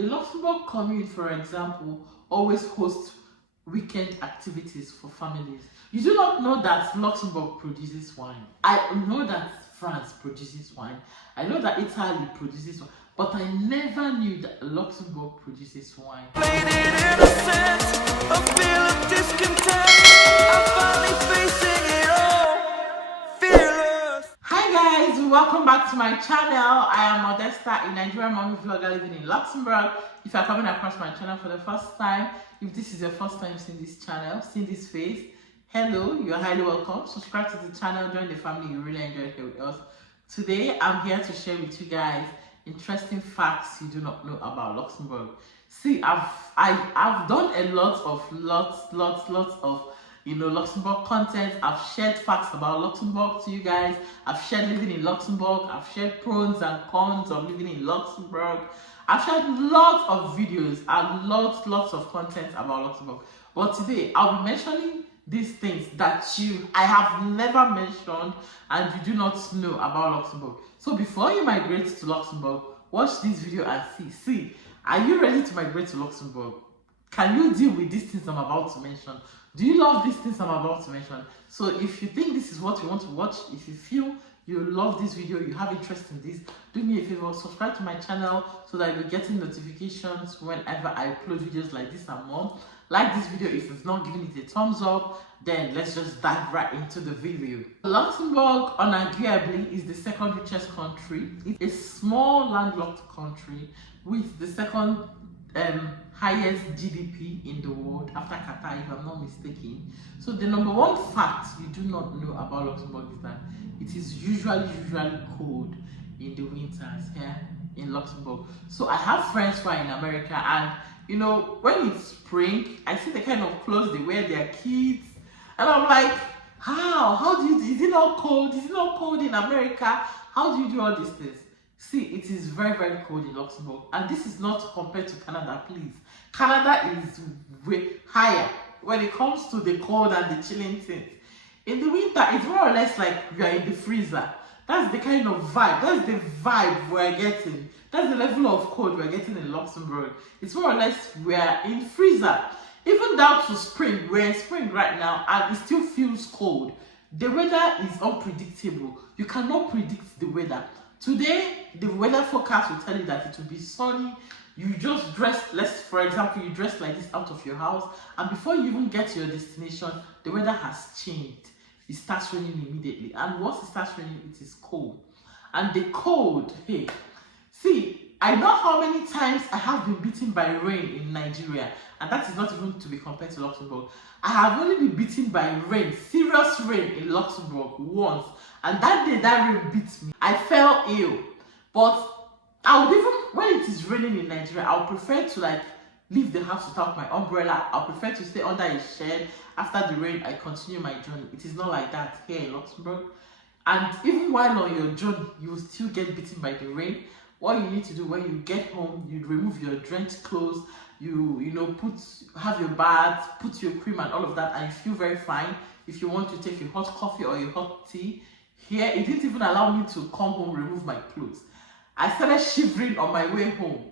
The Luxembourg commune, for example, always hosts weekend activities for families. You do not know that Luxembourg produces wine. I know that France produces wine. I know that Italy produces wine. But I never knew that Luxembourg produces wine. Hi guys, welcome back to my channel. I am Modesta, a Nigerian mommy vlogger living in Luxembourg. If you are coming across my channel for the first time, if this is your first time seeing this channel, seeing this face, hello, you are highly welcome. Subscribe to the channel, join the family. You really enjoy it here with us. Today, I'm here to share with you guys interesting facts you do not know about Luxembourg. See, I've done a lots of Luxembourg content. I've shared facts about Luxembourg to you guys. I've shared living in Luxembourg. I've shared pros and cons of living in Luxembourg. I've shared lots of videos and lots of content about Luxembourg. But today I'll be mentioning these things that I have never mentioned and you do not know about Luxembourg. So before you migrate to Luxembourg, watch this video and see, are you ready to migrate to Luxembourg? Can you deal with these things I'm about to mention? Do you love these things I'm about to mention? So if you think this is what you want to watch, if you feel you love this video, you have interest in this, do me a favor, subscribe to my channel so that you're getting notifications whenever I upload videos like this and more. Like this video if you've not given it a thumbs up, then let's just dive right into the video. Luxembourg, unarguably, is the second richest country. It's a small landlocked country with the second highest GDP in the world after Qatar, if I'm not mistaken. So the number one fact you do not know about Luxembourg is that it is usually cold in the winters here in Luxembourg. So I have friends who are in America, and you know, when it's spring, I see the kind of clothes they wear their kids, and I'm like, how do you, is it not cold? Is it not cold in America? How do you do all these things? See, it is very cold in Luxembourg, and this is not compared to Canada, please. Canada is way higher when it comes to the cold and the chilling things. In the winter, it's more or less like you are in the freezer. That's the kind of vibe. That's the vibe we're getting. That's the level of cold we're getting in Luxembourg. It's more or less we're in freezer. Even down to spring, we're in spring right now, and it still feels cold. The weather is unpredictable. You cannot predict the weather. Today, the weather forecast will tell you that it will be sunny. You just dress, for example, you dress like this out of your house, and before you even get to your destination, the weather has changed. It starts raining immediately, and once it starts raining, it is cold. And the cold, hey, see, I know how many times I have been beaten by rain in Nigeria, and that is not even to be compared to Luxembourg. I have only been beaten by rain, serious rain in Luxembourg once, and that day that rain beat me. I fell ill, but I would even, when it is raining in Nigeria, I would prefer to like leave the house without my umbrella. I prefer to stay under a shed. After the rain, I continue my journey. It is not like that here in Luxembourg. And even while on your journey, you will still get beaten by the rain. What you need to do when you get home, you remove your drenched clothes, you have your bath, put your cream and all of that, and you feel very fine. If you want to take a hot coffee or a hot tea, here it didn't even allow me to come home, remove my clothes. I started shivering on my way home.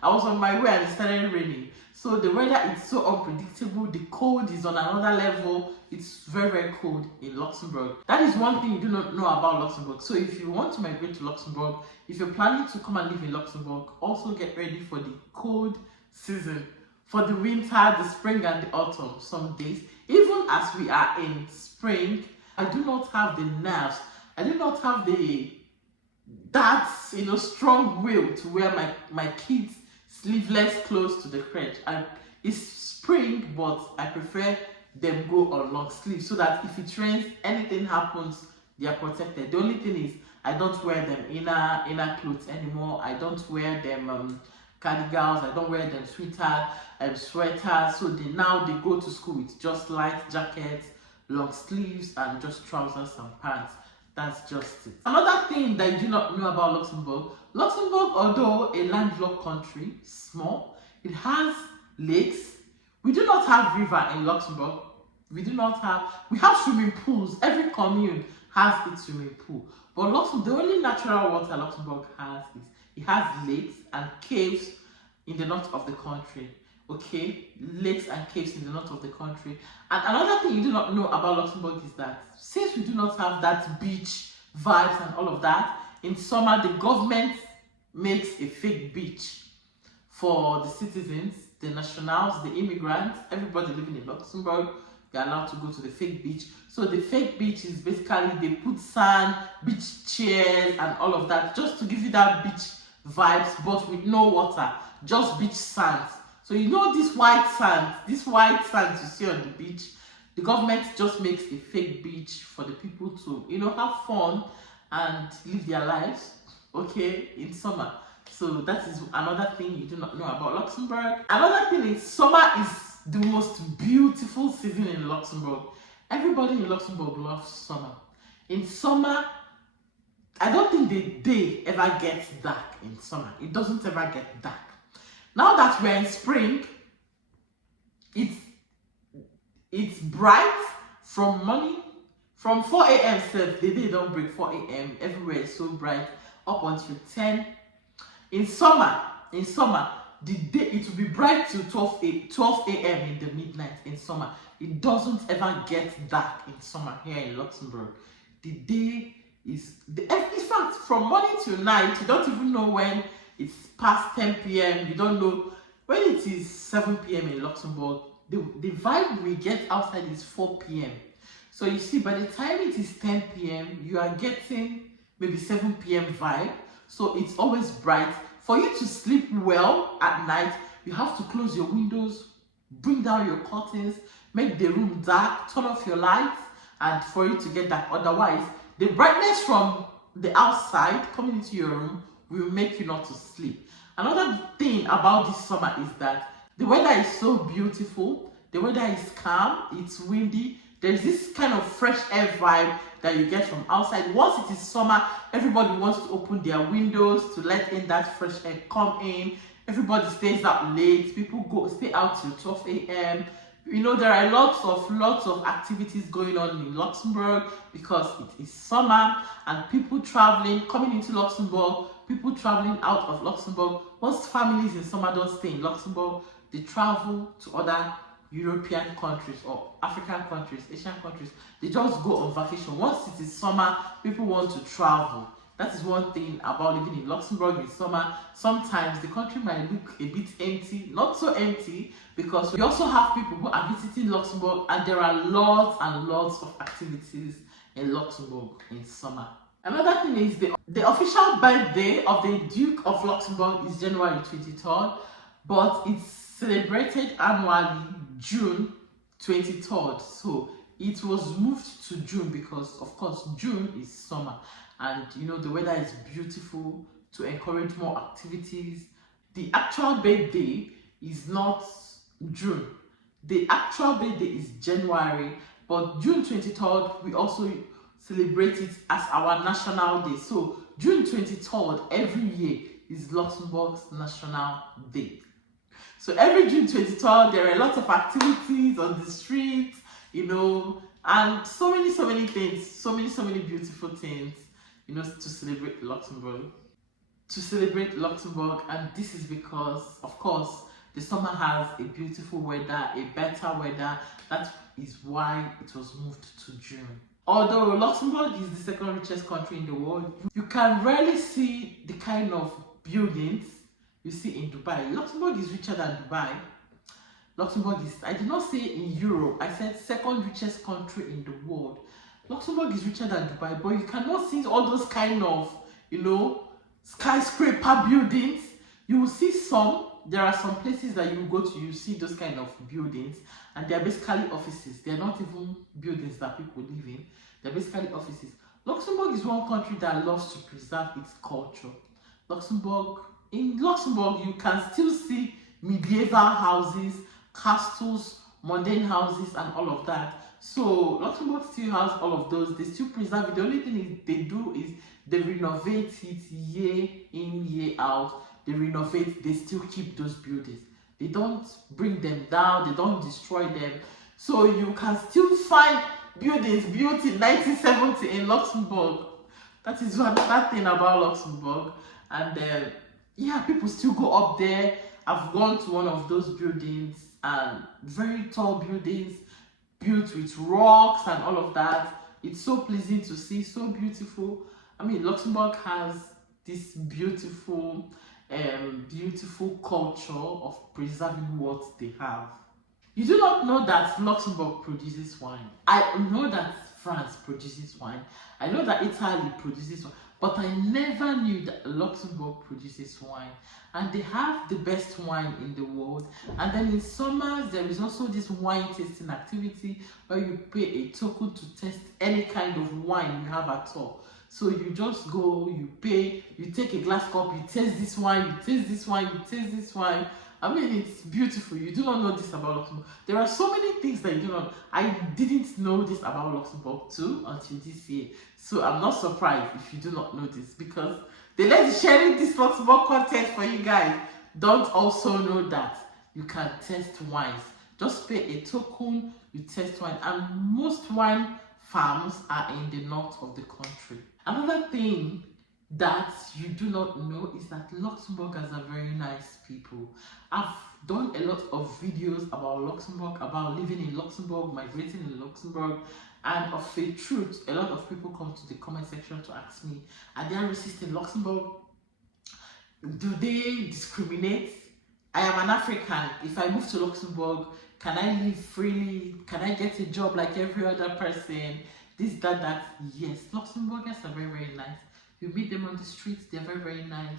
I was on my way and it started raining. So the weather is so unpredictable. The cold is on another level. It's very cold in Luxembourg. That is one thing you do not know about Luxembourg. So if you want to migrate to Luxembourg, if you're planning to come and live in Luxembourg, also get ready for the cold season, for the winter, the spring and the autumn. Some days, even as we are in spring, I do not have the nerves. I do not have that strong will to wear my kids sleeveless clothes to the crèche. And it's spring, but I prefer them go on long sleeves so that if it rains, anything happens, they are protected. The only thing is I don't wear them inner clothes anymore. I don't wear them cardigans. I don't wear them sweaters. So they go to school with just light jackets, long sleeves, and just trousers and pants. That's just it. Another thing that you do not know about Luxembourg, although a landlocked country, small, it has lakes. We do not have river in Luxembourg. We have swimming pools. Every commune has its swimming pool. But the only natural water Luxembourg has is it has lakes and caves in the north of the country. Okay, lakes and caves in the north of the country. And another thing you do not know about Luxembourg is that since we do not have that beach vibes and all of that, in summer the government makes a fake beach for the citizens, the nationals, the immigrants, everybody living in Luxembourg. They're allowed to go to the fake beach. So the fake beach is basically they put sand, beach chairs and all of that just to give you that beach vibes, but with no water, just beach sand. So you know this white sand you see on the beach, the government just makes a fake beach for the people to, you know, have fun and live their lives, okay, in summer. So that is another thing you do not know about Luxembourg. Another thing is summer is the most beautiful season in Luxembourg. Everybody in Luxembourg loves summer. In summer, I don't think the day ever gets dark in summer. It doesn't ever get dark. Now that we're in spring, it's bright from morning, from 4 a.m. the day don't break 4 a.m. Everywhere is so bright up until 10. In summer, the day it will be bright till 12 a.m. in the midnight. In summer, it doesn't ever get dark in summer here in Luxembourg. The day is in fact from morning till night. You don't even know when it's past 10 p.m. You don't know when it is 7 p.m. in Luxembourg. The vibe we get outside is 4 p.m. So you see, by the time it is 10 p.m., you are getting maybe 7 p.m. vibe. So it's always bright. For you to sleep well at night, you have to close your windows, bring down your curtains, make the room dark, turn off your lights, and for you to get dark. Otherwise, the brightness from the outside coming into your room will make you not to sleep. Another thing about this summer is that the weather is so beautiful. The weather is calm, it's windy. There's this kind of fresh air vibe that you get from outside. Once it is summer, everybody wants to open their windows to let in that fresh air come in. Everybody stays out late. People stay out till 12 a.m. You know, there are lots of activities going on in Luxembourg because it is summer, and people traveling, coming into Luxembourg, people traveling out of Luxembourg. Most families in summer don't stay in Luxembourg. They travel to other European countries or African countries, Asian countries. They just go on vacation. Once it is summer, people want to travel. That is one thing about living in Luxembourg in summer. Sometimes the country might look a bit empty, not so empty, because we also have people who are visiting Luxembourg, and there are lots and lots of activities in Luxembourg in summer. Another thing is the official birthday of the Duke of Luxembourg is January 23rd, but it's celebrated annually June 23rd. So it was moved to June because, of course, June is summer, and you know the weather is beautiful to encourage more activities. The actual birthday is not June. The actual birthday is January, but June 23rd we also celebrate it as our national day. So June 23rd every year is Luxembourg's national day. So every June 23rd, there are a lot of activities on the streets, you know, and so many things, so many beautiful things, you know, to celebrate Luxembourg. And this is because, of course, the summer has a beautiful weather, a better weather. That is why it was moved to June. Although Luxembourg is the second richest country in the world, you can rarely see the kind of buildings you see in Dubai. Luxembourg is richer than Dubai. Luxembourg is, I did not say in Europe, I said second richest country in the world. Luxembourg is richer than Dubai, but you cannot see all those kind of, you know, skyscraper buildings. You will see some. There are some places that you go to, you see those kind of buildings, and they are basically offices. They are not even buildings that people live in. They're basically offices. Luxembourg is one country that loves to preserve its culture. In Luxembourg, you can still see medieval houses, castles, modern houses, and all of that. So Luxembourg still has all of those. They still preserve it. The only thing they do is they renovate it year in, year out. They renovate, they still keep those buildings. They don't bring them down, they don't destroy them. So you can still find buildings built in 1970 in Luxembourg. That is one thing about Luxembourg. And yeah, people still go up there I've gone to one of those buildings, and very tall buildings built with rocks and all of that. It's so pleasing to see, so beautiful. I mean, Luxembourg has this beautiful culture of preserving what they have. You do not know that Luxembourg produces wine. I know that France produces wine. I know that Italy produces wine. But I never knew that Luxembourg produces wine. And they have the best wine in the world. And then in summers, there is also this wine tasting activity where you pay a token to test any kind of wine you have at all. So you just go, you pay, you take a glass cup, you taste this wine, you taste this wine, you taste this wine. I mean, it's beautiful. You do not know this about Luxembourg. There are so many things that you do not. I didn't know this about Luxembourg too until this year. So I'm not surprised if you do not know this, because they let sharing this Luxembourg content for you guys. Don't also know that you can test wines. Just pay a token, you test wine, and most wine farms are in the north of the country. Another thing that you do not know is that Luxembourgers are very nice people. I've done a lot of videos about Luxembourg, about living in Luxembourg, migrating in Luxembourg, and of a truth, a lot of people come to the comment section to ask me, are they racist in Luxembourg? Do they discriminate? I am an African. If I move to Luxembourg, can I live freely? Can I get a job like every other person? This, that. Yes, Luxembourgers are very, very nice. You meet them on the streets, they're very, very nice.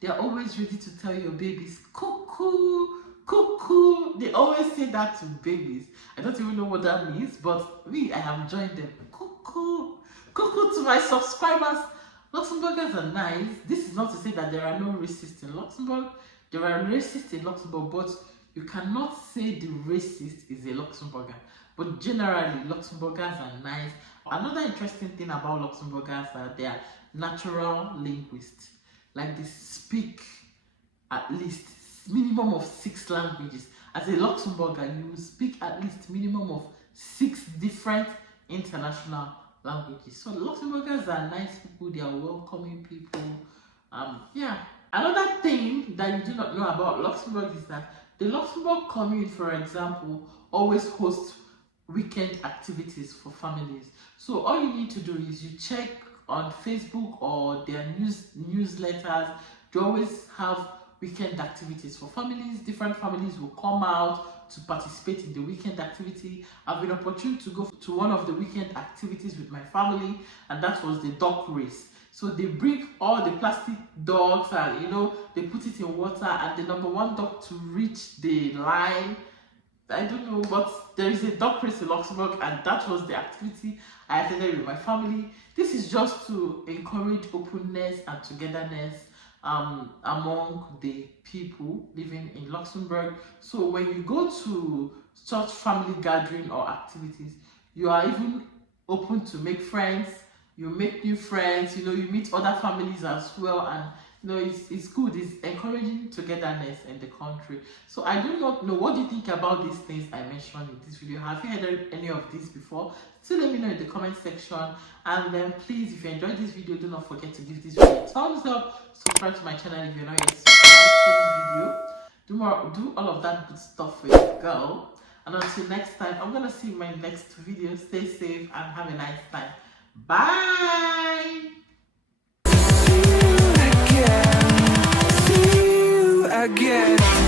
They're always ready to tell your babies, cuckoo, cuckoo. They always say that to babies. I don't even know what that means, but I have joined them. Cuckoo, cuckoo to my subscribers. Luxembourgers are nice. This is not to say that there are no racists in Luxembourg. There are racists in Luxembourg, but you cannot say the racist is a Luxembourger. But generally, Luxembourgers are nice. Another interesting thing about Luxembourgers are they are natural linguists. Like they speak at least minimum of 6 languages. As a Luxembourger, you speak at least minimum of 6 different international languages. So Luxembourgers are nice people. They are welcoming people. Yeah. Another thing that you do not know about Luxembourg is that the Luxembourg commune, for example, always hosts weekend activities for families. So all you need to do is you check on Facebook or their newsletters. They always have weekend activities for families. Different families will come out to participate in the weekend activity. I've been opportune to go to one of the weekend activities with my family, and that was the duck race. So they bring all the plastic ducks and they put it in water, and the number 1 duck to reach the line, I don't know, but there is a duck race in Luxembourg, and that was the activity I attended with my family. This is just to encourage openness and togetherness among the people living in Luxembourg. So when you go to such family gathering or activities, you are even open to make friends. You make new friends. You meet other families as well, and it's good. It's encouraging togetherness in the country. So I do not know, what do you think about these things I mentioned in this video? Have you heard any of this before? Still let me know in the comment section. And then please, if you enjoyed this video, do not forget to give this video a thumbs up. Subscribe to my channel if you're not yet subscribed to this video. Do all of that good stuff for your girl. And until next time, I'm gonna see you in my next video. Stay safe and have a nice time. Bye. See you again.